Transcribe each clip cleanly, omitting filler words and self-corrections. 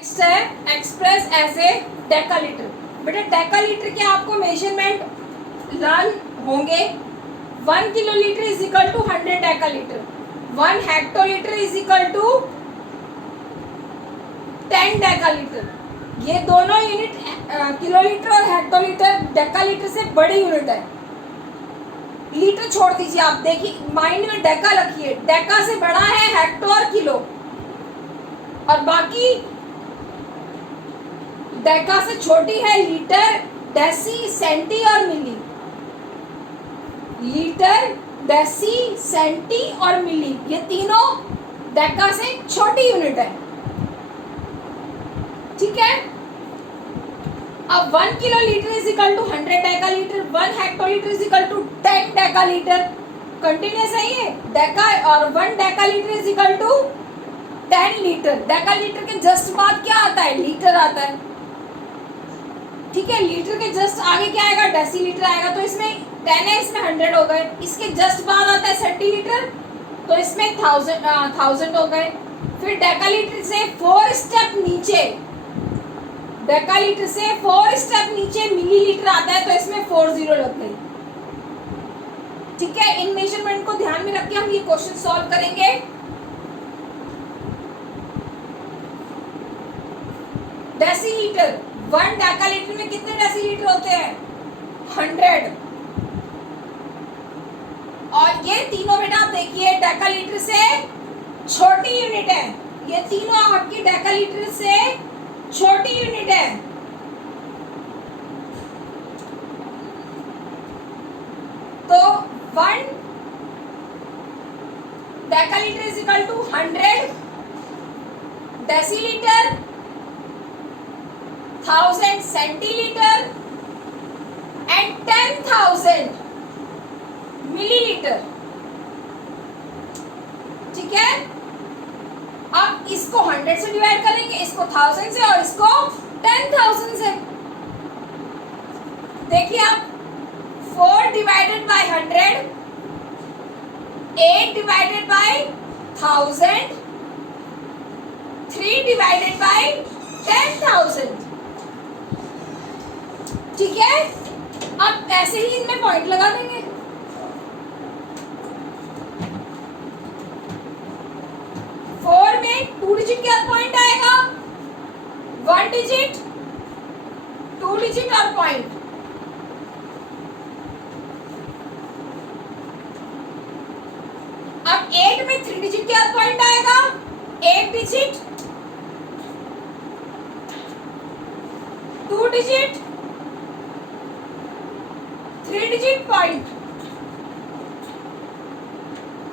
Next है express as a डेकालीटर। बेटा डेकालीटर के आपको मेजरमेंट लर्न होंगे। 1 kilolitre is equal to 100 decalitre, 1 hectolitre is equal to 10 decalitre. ये दोनों यूनिट किलोलीटर और हेक्टोलीटर डेकालीटर से बड़ी यूनिट है। लीटर छोड़ दीजिए, आप देखिए माइंड में डेका रखिए, डेका से बड़ा है हेक्टो और किलो, और बाकी डेका से छोटी है लीटर, डेसी, सेंटी और मिली। लीटर, डेसी, सेंटी और मिली, ये तीनों डेका से छोटी यूनिट है। ठीक है। अब 1 kilolitre is equal to 100 decalitre, 1 hectolitre is equal to 10 decalitre. Continuous है ये डेका, और 1 decalitre is equal to 10 litre. Decalitre के जस्ट बाद क्या आता है? लीटर आता है। ठीक है, लीटर के जस्ट आगे क्या आएगा? डेसीलीटर आएगा। तो इसमें 10 है, इसमें 100 हो गए। इसके जस्ट बाद आता है सेंटीलीटर, तो इसमें 1000 हो गए। फिर डेकालीटर से 4 स्टेप नीचे, डेकालीटर से 4 स्टेप नीचे मिलीलीटर आता है, तो इसमें 40 लग गई। ठीक है, इन मेजरमेंट को ध्यान में रख के हम ये क्वेश्चन सॉल्व करेंगे। डेसीलीटर, 1 डेकालीटर में कितने डेसीलीटर होते हैं? 100। और ये तीनों बेटा आप देखिए डेकालीटर से छोटी यूनिट है, ये तीनों आपकी डेकालीटर से छोटी यूनिट है। तो 1 decalitre is equal to 100 decilitre, 1000 centilitre and 10,000 millilitre. ठीक है, अब इसको 100 से डिवाइड करेंगे, इसको 1000 से और इसको 10,000 से। देखिए आप 4 divided by 100, 8 divided by 1000, 3 divided by 10,000। ठीक है, अब ऐसे ही इनमें पॉइंट लगा देंगे। में 2 डिजिट क्या पॉइंट आएगा? 1 डिजिट, 2 डिजिट और पॉइंट। अब 8 में 3 डिजिट क्या पॉइंट आएगा? 1 डिजिट, 2 डिजिट, 3 डिजिट पॉइंट।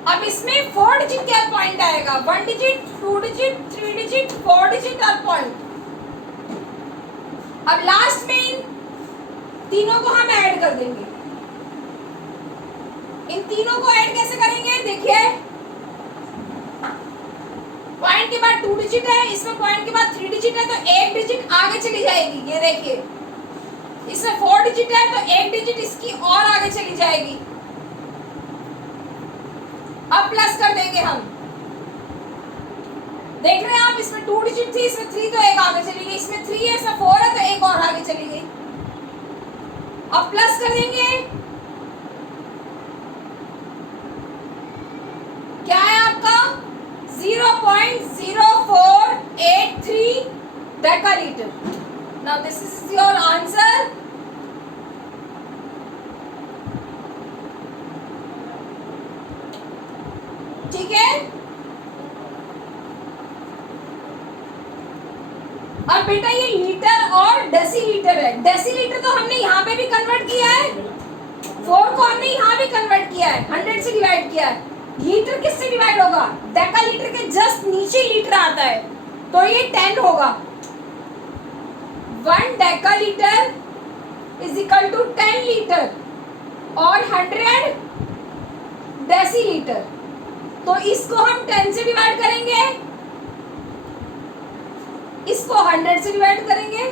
अब इसमें 4 डिजिट क्या पॉइंट आएगा? 1 डिजिट, 2 डिजिट, 3 डिजिट, 4 डिजिट और पॉइंट। अब लास्ट में इन तीनों को हम ऐड कर देंगे। इन तीनों को ऐड कैसे करेंगे? देखिए पॉइंट के बाद 2 डिजिट है, इसमें पॉइंट के बाद 3 डिजिट है, तो 1 डिजिट आगे चली जाएगी। ये देखिए इसमें 4 डिजिट है, तो 1 डिजिट इसकी और आगे चली जाएगी। अब प्लस कर देंगे हम। देख रहे हैं आप, इसमें 2 डिजिट थी, इसमें 3, तो 1 आगे चली गई। इसमें 3 है, इसमें 4 है, तो 1 और आगे चली गई। अब प्लस कर देंगे, क्या है आपका? 0.0483 decalitre. Now this is your answer. ठीक है, अब बेटा ये लीटर और डेसीलीटर है। डेसीलीटर तो हमने यहाँ पे भी कन्वर्ट किया है, 4 को हमने यहाँ भी कन्वर्ट किया है, 100 से डिवाइड किया है। लीटर किससे डिवाइड होगा? डेकालीटर के जस्ट नीचे लीटर आता है, तो ये 10 होगा। 1 decalitre is equal to 10 litre और 100 डेसीलीटर। तो इसको हम 10 से डिवाइड करेंगे, इसको 100 से डिवाइड करेंगे।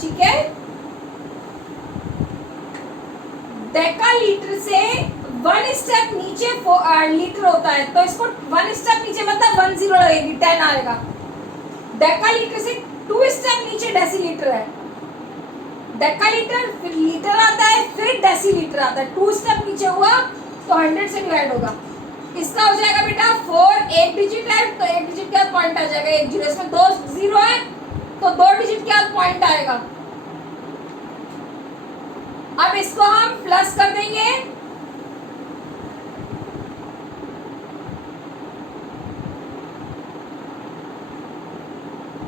ठीक है, डेकालीटर से वन स्टेप नीचे लीटर होता है, तो इसको वन स्टेप नीचे मतलब 10 लगेगी, 10 आएगा। डेकालीटर से 2 स्टेप नीचे डेसीलीटर है, डेकालीटर फिर लीटर आता है, फिर डेसीलीटर आता है, 2 स्टेप नीचे हुआ तो 100 से डिवाइड होगा। इसका हो जाएगा बेटा 4, एक डिजिट है तो एक डिजिट के बाद पॉइंट आ जाएगा, एक जीरो, इसमें 2 जीरो है तो 2 डिजिट के बाद पॉइंट आएगा। अब इसको हम प्लस कर देंगे,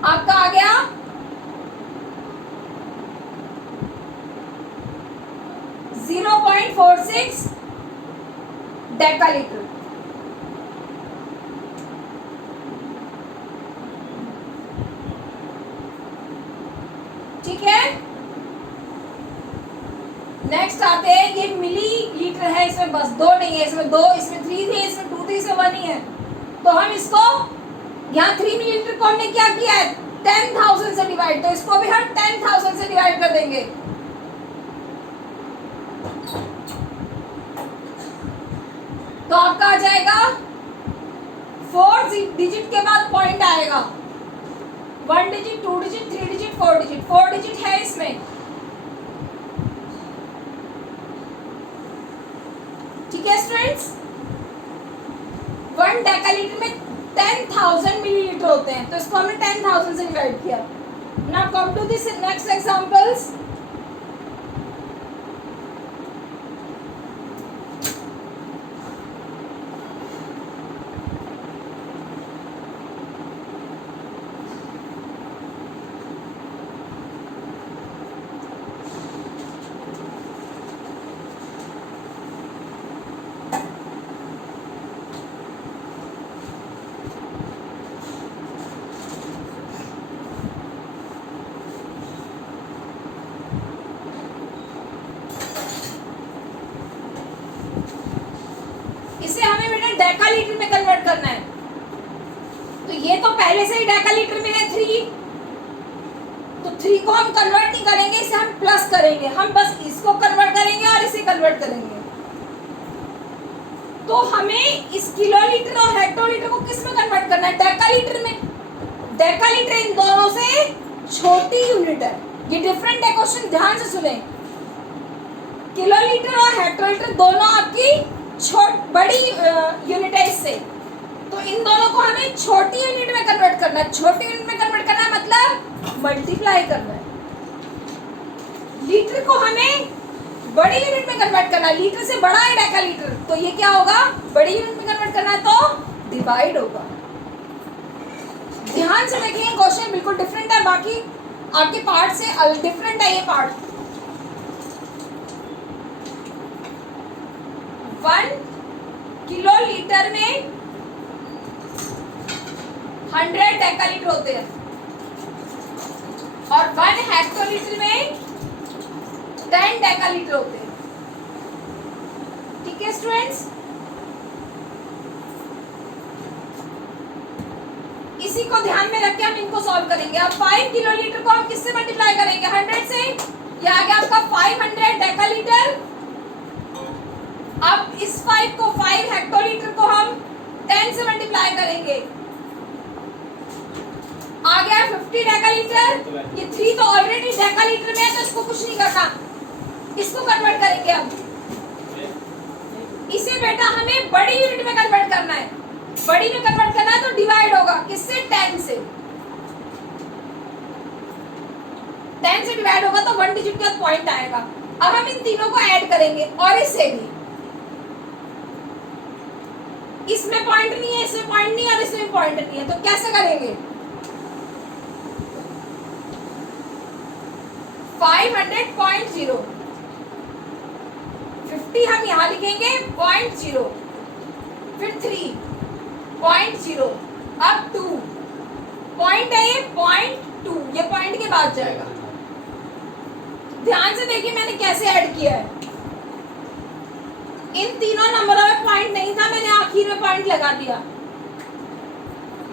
आपका आ गया 0.46 डेकालीटर। ठीक है, नेक्स्ट आते हैं, ये मिली लीटर है, इसमें बस 2 नहीं है, इसमें 2, इसमें 3 थी, इसमें 2 थी, इसमें 1 ही है, तो हम इसको यहाँ 3 मिलीलीटर को हमने क्या किया है 10,000 से डिवाइड, तो इसको भी हम 10,000 से डिवाइड कर देंगे। तो आपका आ जाएगा 4 डिजिट के बाद पॉइंट आएगा, 1 digit, 2 digit, 3 digit, 4 digit, 4 digit है इसमें। ठीक है स्टूडेंट्स, 1 डेकालीटर में 10,000 मिलीलीटर होते हैं, तो इसको हमने 10,000 से डिवाइड किया। Now come to this next examples. इसे हमें बेटा डेकालीटर में कन्वर्ट करना है, तो ये तो पहले से ही डेकालीटर में है 3, तो 3 को हम कन्वर्ट नहीं करेंगे, इसे हम प्लस करेंगे, हम बस इसको कन्वर्ट करेंगे और इसे कन्वर्ट करेंगे। तो हमें इस किलोलीटर और हेक्टोलीटर को किस में कन्वर्ट करना है, डेकालीटर में। डेकालीटर इन दोनों से छोटी यूनिट है, ये डिफरेंट है क्वेश्चन, ध्यान से सुने। किलोलीटर और हेक्टोलीटर दोनों आपकी बड़ी यूनिट है इससे, तो इन दोनों को हमें छोटी यूनिट में कन्वर्ट करना है। छोटी यूनिट में कन्वर्ट करना है मतलब मल्टीप्लाई करना है। लीटर को हमें बड़ी यूनिट में कन्वर्ट करना है, लीटर से बड़ा है डेकालीटर, तो ये क्या होगा, बड़ी यूनिट में कन्वर्ट करना है तो डिवाइड होगा। ध्यान से देखें, क्वेश्चन बिल्कुल डिफरेंट है, बाकी आपके पार्ट से डिफरेंट है ये पार्ट। 1 किलोलीटर में 100 डेकालीटर होते हैं और 1 हेक्टोलीटर में 10 डेकालीटर होते हैं। ठीक है स्टूडेंट्स, इसी को ध्यान में रख के हम इनको सॉल्व करेंगे। अब 5 किलोलीटर को हम किससे मल्टीप्लाई करेंगे, 100 से। ये आ गया आपका 500 डेकालीटर। अब इस 5 को 5 हेक्टोलीटर को हम 10 से मल्टीप्लाई करेंगे, आ गया 50 डेकालीटर। ये 3 तो ऑलरेडी डेकालीटर में है तो इसको कुछ नहीं करना, इसको कन्वर्ट करेंगे। अब इसे बेटा हमें बड़ी यूनिट में कन्वर्ट करना है, बड़ी में कन्वर्ट करना है तो डिवाइड होगा किससे, 10 से। 10 से डिवाइड होगा तो 1 डिजिट के बाद पॉइंट आएगा। अब हम इन तीनों को ऐड करेंगे और इससे भी, इसमें पॉइंट नहीं है, इसमें पॉइंट नहीं है और इसमें पॉइंट नहीं है, तो कैसे करेंगे, 500.0, 50 हम यहां लिखेंगे 0.0, फिर 3.0, अब 2 पॉइंट है, ये 0.2, ये पॉइंट के बाद जाएगा। ध्यान से देखिए मैंने कैसे ऐड किया है। इन तीनों नंबरों में पॉइंट नहीं था, मैंने आखिर में पॉइंट लगा दिया,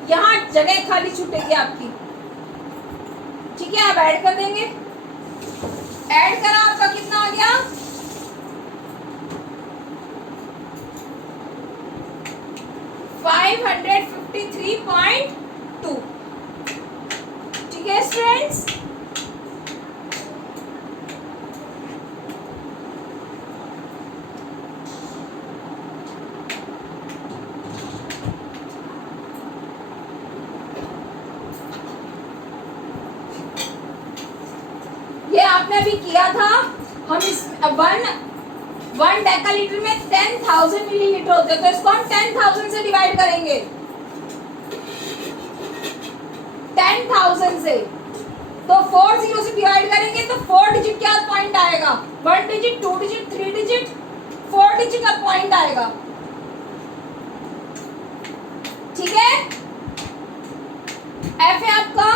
यहां जगह खाली छूटेगी आपकी। ठीक है, अब ऐड कर देंगे। ऐड करा, आपका कितना आ गया 553.2। ठीक है स्टूडेंट्स, ये आपने अभी किया था। हम इस वन डेकालीटर में 10,000 मिलीलीटर होते हैं, तो इसको हम 10,000 से डिवाइड करेंगे। 10,000 से तो 40 से डिवाइड करेंगे तो 4 डिजिट क्या पॉइंट आएगा, 1 डिजिट, 2 डिजिट, 3 डिजिट, 4 डिजिट का पॉइंट आएगा। ठीक है, एफ है आपका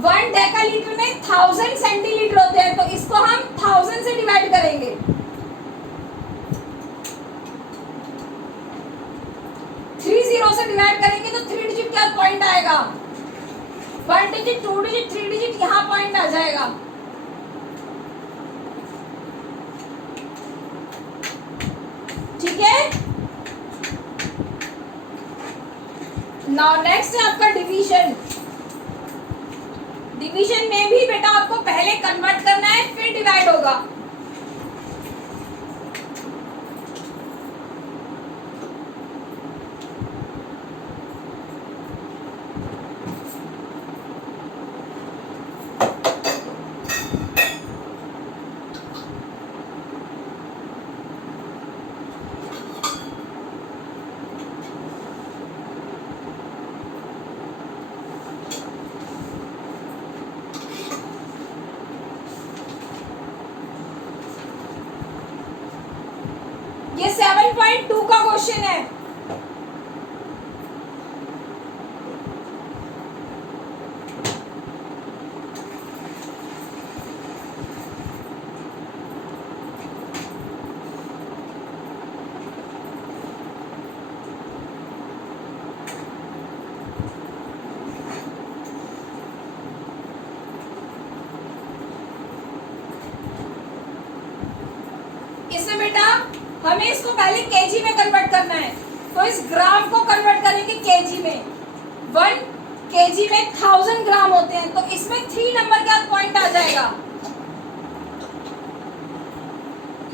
1 डेकालीटर में 1000 सेंटीलीटर होते हैं, तो इसको हम 1000 से डिवाइड करेंगे। से डिवाइड करेंगे तो 3 डिजिट क्या पॉइंट आएगा, 1 डिजिट, 2 डिजिट, 3 डिजिट, यहाँ पॉइंट आ जाएगा। ठीक है, नाउ नेक्स्ट है आपका डिवीजन। डिवीजन में भी बेटा आपको पहले कन्वर्ट करना है फिर डिवाइड होगा। ये 7.2 का क्वेश्चन है। इसमें बेटा हमें इसको पहले केजी में कन्वर्ट करना है, तो इस ग्राम को कन्वर्ट करेंगे केजी में। 1 केजी में 1000 ग्राम होते हैं, तो इसमें 3 नंबर का पॉइंट आ जाएगा,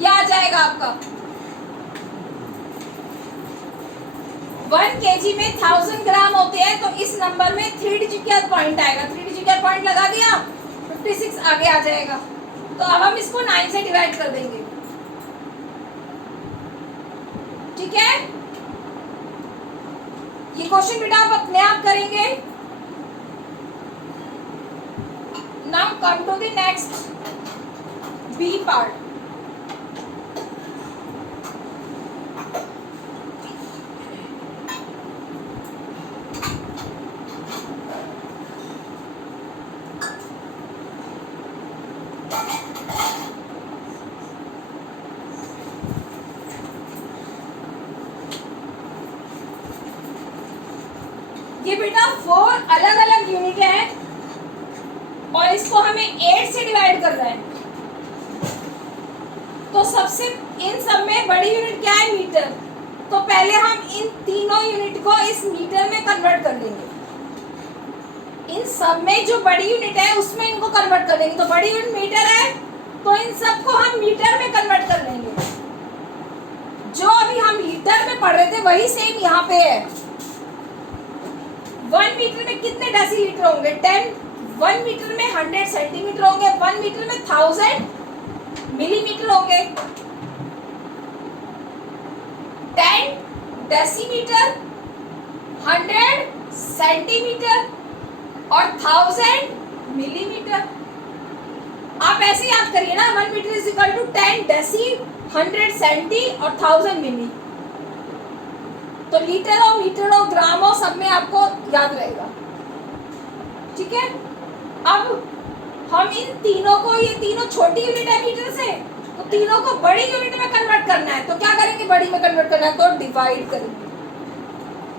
यह आ जाएगा आपका 1 केजी में 1000 ग्राम होते हैं, तो इस नंबर में 3 डिजिट का पॉइंट आएगा। 3 डिजिट का पॉइंट लगा दिया, 56 आगे आ जाएगा। तो अब हम इसको 9 से डिवाइड कर देंगे। ठीक है, ये क्वेश्चन बेटा आप अपने आप करेंगे। Now come to the next B part. ये बेटा 4 अलग अलग यूनिट है और इसको हमें 8 से डिवाइड करना है। तो सबसे इन सब में बड़ी यूनिट क्या है, मीटर। तो पहले हम इन तीनों यूनिट को इस मीटर में कन्वर्ट कर देंगे। इन सब में जो बड़ी यूनिट है उसमें इनको कन्वर्ट कर देंगे। तो बड़ी यूनिट मीटर है, तो इन सबको हम मीटर में कन्वर्ट कर लेंगे। जो अभी हम लीटर में पढ़ रहे थे वही सेम यहाँ पे है। 1 मीटर में कितने डेसीलीटर होंगे, 10। 1 मीटर में 100 सेंटीमीटर होंगे। 1 मीटर में 1000 मिलीमीटर होंगे। 10 डेसीमीटर, 100 सेंटीमीटर और 1000 मिलीमीटर। आप ऐसे याद करिए ना, 1 metre is equal to 10 deci, 100 centi और 1000 मिली। तो लीटरों, मीटरों, ग्रामों सब में आपको याद रहेगा। ठीक है, अब हम इन तीनों को, ये तीनों छोटी यूनिट है मीटर से, तो तीनों को बड़ी यूनिट में कन्वर्ट करना है। तो क्या करेंगे, बड़ी में कन्वर्ट करना है तो डिवाइड करेंगे।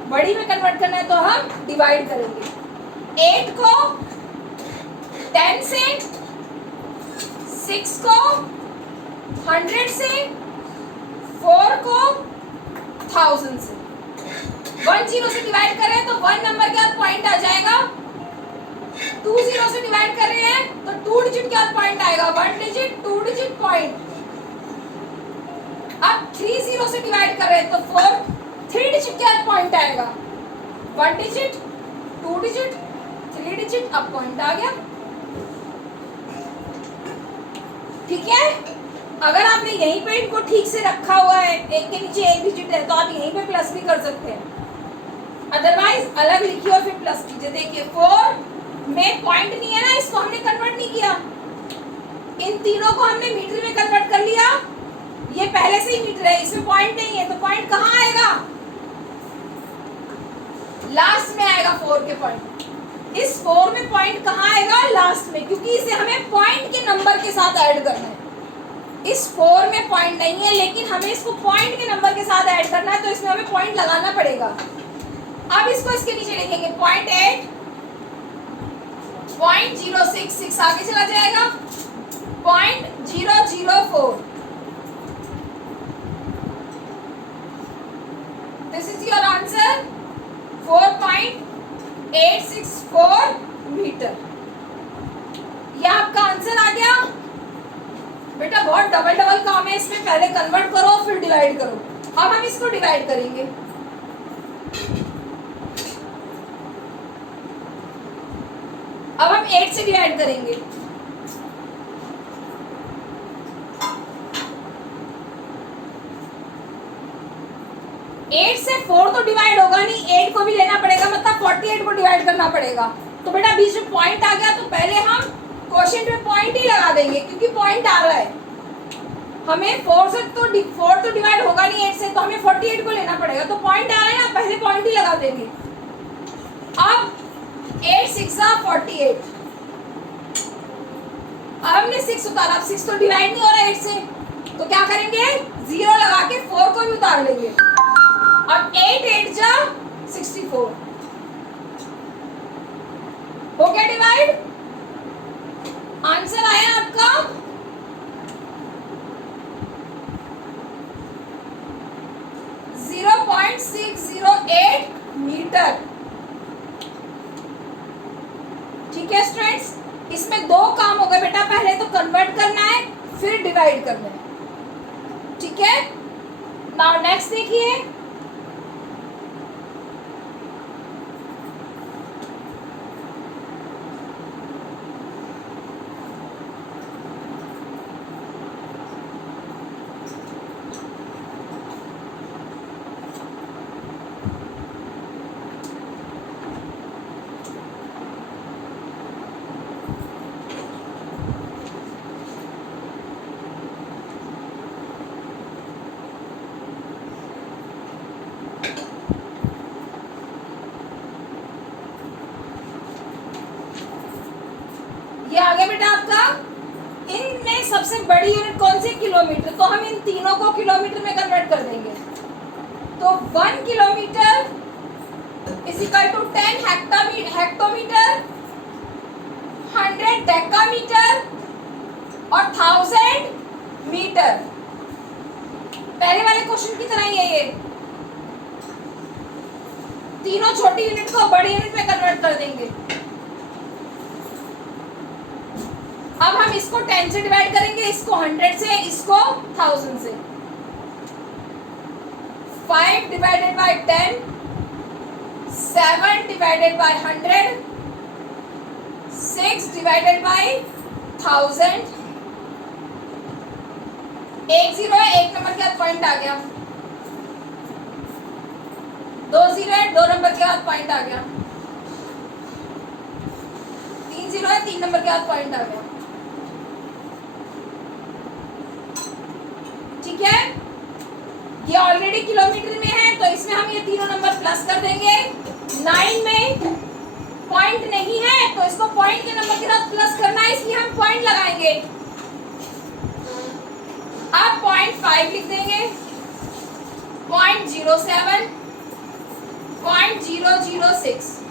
बड़ी में कन्वर्ट करना है तो हम डिवाइड करेंगे। 8 को 10 से, 6 को 100 से, 4 को 1000 से, 1 0 से डिवाइड कर रहे हैं तो 1 नंबर के बाद पॉइंट आ जाएगा, 2 0 से डिवाइड कर रहे हैं तो 2 डिजिट के बाद पॉइंट आएगा, 1 डिजिट 2 डिजिट पॉइंट। अब 3 0 से डिवाइड कर रहे हैं तो 4 3 डिजिट के बाद पॉइंट आएगा, 1 डिजिट 2 डिजिट 3 डिजिट, अब पॉइंट आ गया। ठीक है, अगर आपने यहीं पे इनको ठीक से रखा हुआ है, एक के नीचे एक डिजिट है, तो आप यहीं पे प्लस भी कर सकते हैं, अदरवाइज अलग लिखिए और फिर प्लस कीजिए। देखिए 4 में पॉइंट नहीं है ना, इसको हमने कन्वर्ट नहीं किया, इन तीनों को हमने मीटर में कन्वर्ट कर लिया, ये पहले से ही मीटर है, इसमें पॉइंट नहीं है, तो पॉइंट कहाँ आएगा, लास्ट में आएगा 4 के पॉइंट। इस 4 में पॉइंट कहाँ आएगा, लास्ट में, क्योंकि इसे हमें पॉइंट के नंबर के साथ ऐड करना है। इस 4 में पॉइंट नहीं है, लेकिन हमें इसको पॉइंट के नंबर के साथ ऐड करना है, तो इसमें हमें पॉइंट लगाना पड़ेगा। अब इसको इसके नीचे लिखेंगे 0.8, 0.066 आगे चला जाएगा, 0.004। This is your answer, 4.864 metre. यह आपका आंसर आ गया। बेटा बहुत डबल डबल काम है इसमें, पहले कन्वर्ट करो फिर डिवाइड करो। अब हम इसको डिवाइड करेंगे, अब हम 8 से डिवाइड करेंगे, एट से 4 तो डिवाइड होगा नहीं, 8 को भी लेना पड़ेगा, मतलब 48 को डिवाइड करना पड़ेगा। तो बेटा बीच में पॉइंट आ गया, तो पहले हम क्वोशिएंट में पॉइंट ही लगा देंगे, क्योंकि पॉइंट आ रहा है। हमें 4 तो डिवाइड होगा नहीं 8 से, तो हमें 48 को लेना पड़ेगा, तो पॉइंट आ रहा है ना, पहले पॉइंट ही लगा देंगे। अब 8 6 48, अब हमने 6 उतारा, अब 6 तो डिवाइड नहीं हो रहा 8 से, तो क्या करेंगे, 0 लगा के 4 को भी उतार लेंगे। अब 8 8 जा 64 हो गया डिवाइड, आंसर आया आपका 0.608 मीटर। ठीक है स्टूडेंट्स, इसमें 2 काम हो गए बेटा, पहले तो कन्वर्ट करना है फिर डिवाइड करना है। ठीक है, नाउ नेक्स्ट देखिए, ये आ गया बेटा आपका। इनमें सबसे बड़ी यूनिट कौन सी, किलोमीटर, तो हम इन तीनों को किलोमीटर में कन्वर्ट कर देंगे। तो 1 kilometre is equal to 10 hectometre, 100 decametre और 1000 मीटर। पहले वाले क्वेश्चन की तरह ही है ये, तीनों छोटी यूनिट को बड़ी यूनिट में कन्वर्ट कर देंगे। अब हम इसको 10 से डिवाइड करेंगे, इसको 100 से, इसको 1000 से। 5 divided by 10, 7 divided by 100, 6 divided by 1000। 1 0 है, 1 नंबर के बाद पॉइंट आ गया, 2 0 है, 2 नंबर के बाद पॉइंट आ गया, 3 0 है, 3 नंबर के बाद पॉइंट आ गया। ठीक है, ये ऑलरेडी किलोमीटर में है, तो इसमें हम ये तीनों नंबर प्लस कर देंगे। 9 में पॉइंट नहीं है, तो इसको पॉइंट के नंबर के साथ प्लस करना है, इसलिए हम पॉइंट लगाएंगे। अब 0.5 लिख देंगे, 0.07, 0.006।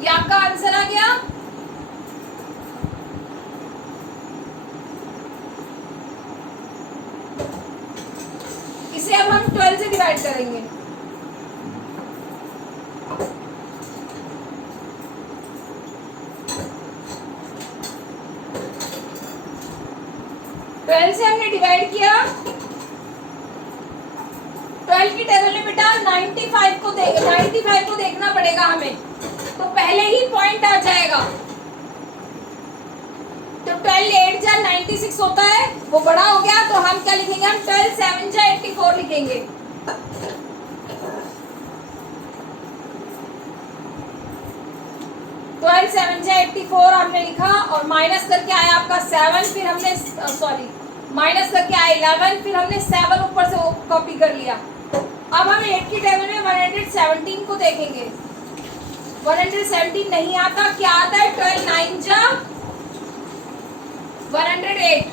ये आपका आंसर डिवाइड करेंगे। ट्वेल्व से हमने डिवाइड किया, 12 की टेबल में बेटा 95 को 95 को देखना पड़ेगा हमें, तो पहले ही पॉइंट आ जाएगा। तो 12 8 जा 96 होता है, वो बड़ा हो गया, तो हम क्या लिखेंगे, हम 12 7 जा 84 लिखेंगे। ट्वेल्व 7 जा 84 हमने लिखा, और माइनस करके आया आपका 7, फिर हमने माइनस करके आया 11, फिर हमने 7 ऊपर से कॉपी कर लिया। अब हम 8 की टेबल में 117 को देखेंगे। 117 नहीं आता, क्या आता है, 12 9 जा 108,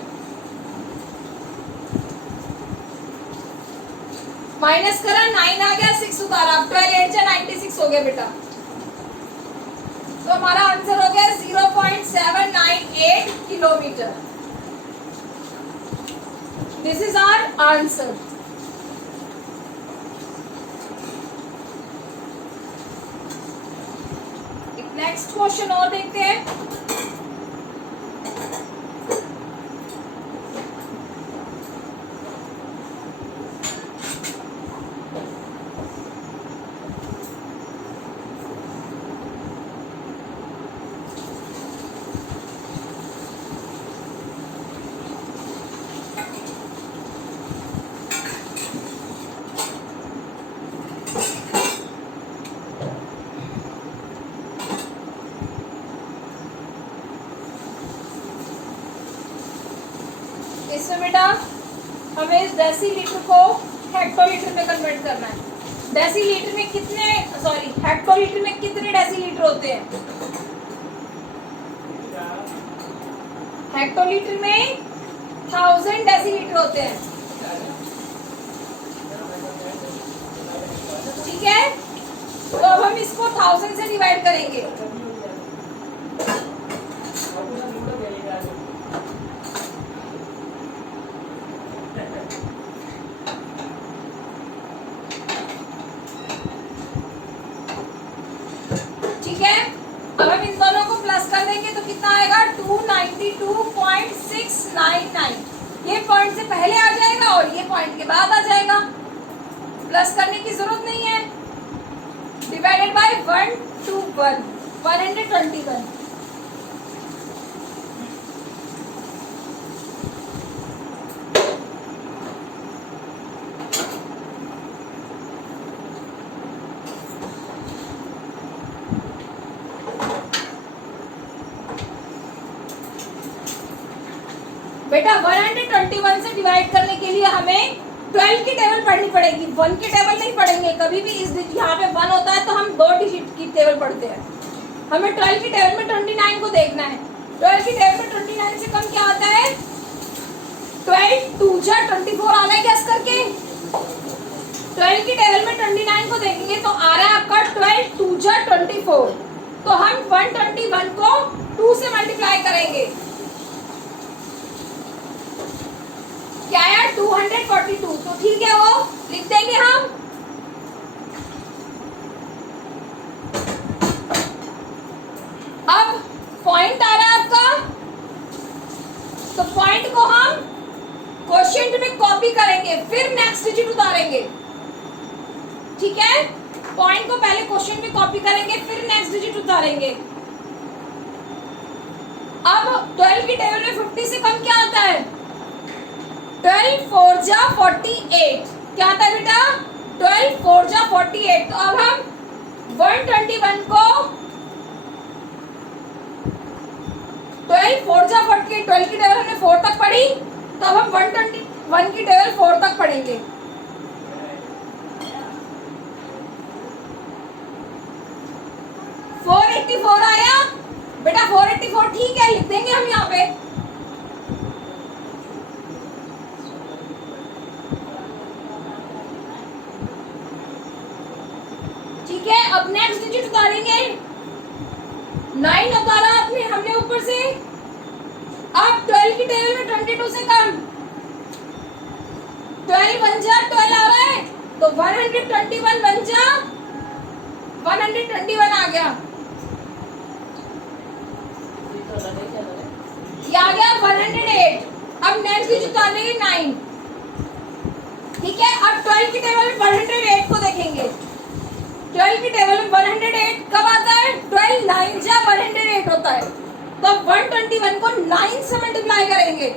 माइनस करा 9 आ गया, 6 उतारा, 12 8 जा 96 हो गया बेटा। तो हमारा आंसर हो गया 0.798 kilometre. This is our answer. Next question और देखते हैं। इसमें बेटा हमें इस डेसीलीटर को हेक्टोलीटर में कन्वर्ट करना है। डेसीलीटर में कितने, सॉरी हेक्टोलीटर में कितने डेसीलीटर होते हैं? हेक्टोलीटर में 1000 डेसीलीटर होते हैं। ठीक है, तो अब हम इसको 1000 से डिवाइड करेंगे। ठीक है, अब हम इन दोनों को प्लस कर देंगे तो कितना आएगा, 292.699। ये पॉइंट से पहले आ जाएगा और ये पॉइंट के बाद आ जाएगा, प्लस करने की जरूरत नहीं है। Divided by 121, 121। बेटा 121 से डिवाइड करने के लिए हमें 12 की टेबल पढ़नी पड़ेगी, 1 की टेबल नहीं पढ़ेंगे कभी भी। इस यहाँ पे 1 होता है तो हम 2 डिजिट की टेबल पढ़ते हैं। हमें 12 की टेबल में 29 को देखना है। 12 की टेबल में 29 से कम क्या आता है, 12 2 जा 24 आ रहा है, गैस करके। 12 की टेबल में 29 को देखेंगे तो आ रहा है आपका 12 2 जा 24। तो हम 121 को 2 से मल्टीप्लाई करेंगे, क्या आया, 242। तो ठीक है, वो लिख देंगे हम। अब पॉइंट आ रहा है आपका, तो पॉइंट को हम क्वोशिएंट में कॉपी करेंगे, फिर नेक्स्ट डिजिट उतारेंगे। ठीक है, पॉइंट को पहले क्वोशिएंट में कॉपी करेंगे, फिर नेक्स्ट डिजिट उतारेंगे। अब 12 की टेबल में 50 से कम क्या आता है, 12 4 जा 48। क्या आता है बेटा, 12 4 जा 48। तो अब हम 121 को 12 4 जा 48, 12 की टेबल हमने 4 तक पढ़ी, तो अब हम 121 की टेबल 4 तक पढ़ेंगे। $484 आया बेटा, 484 ठीक है, लिख देंगे हम यहाँ पे। ठीक है, अब नेक्स्ट डिजिट उतारेंगे, 9 उतारा आपने हमने ऊपर से। अब 12 की टेबल में 22 से कम, 12 1 जा 12 आ रहा है, तो 121 बन जा, 121 आ गया, ये आ गया 108। अब नेक्स्ट डिजिट आ जाएगी 9, ठीक है। अब 12 की टेबल में 108 को देखेंगे। 12 की टेबल में 108 कब आता है? 12 9 जा 108 होता है। तो 121 को 9 से मल्टीप्लाई करेंगे,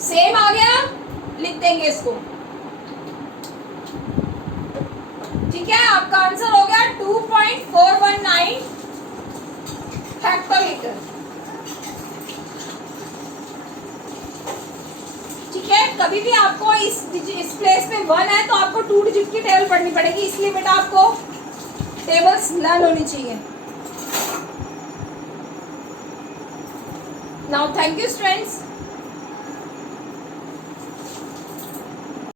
सेम आ गया, लिख देंगे इसको, ठीक है। आपका आंसर हो गया 2.419 हेक्टोलीटर, ठीक है। कभी भी आपको इस प्लेस में 1 है तो आपको 2 डिजिट की टेबल पढ़नी पड़ेगी, इसलिए बेटा आपको टेबल्स लर्न होनी चाहिए। Now thank you students.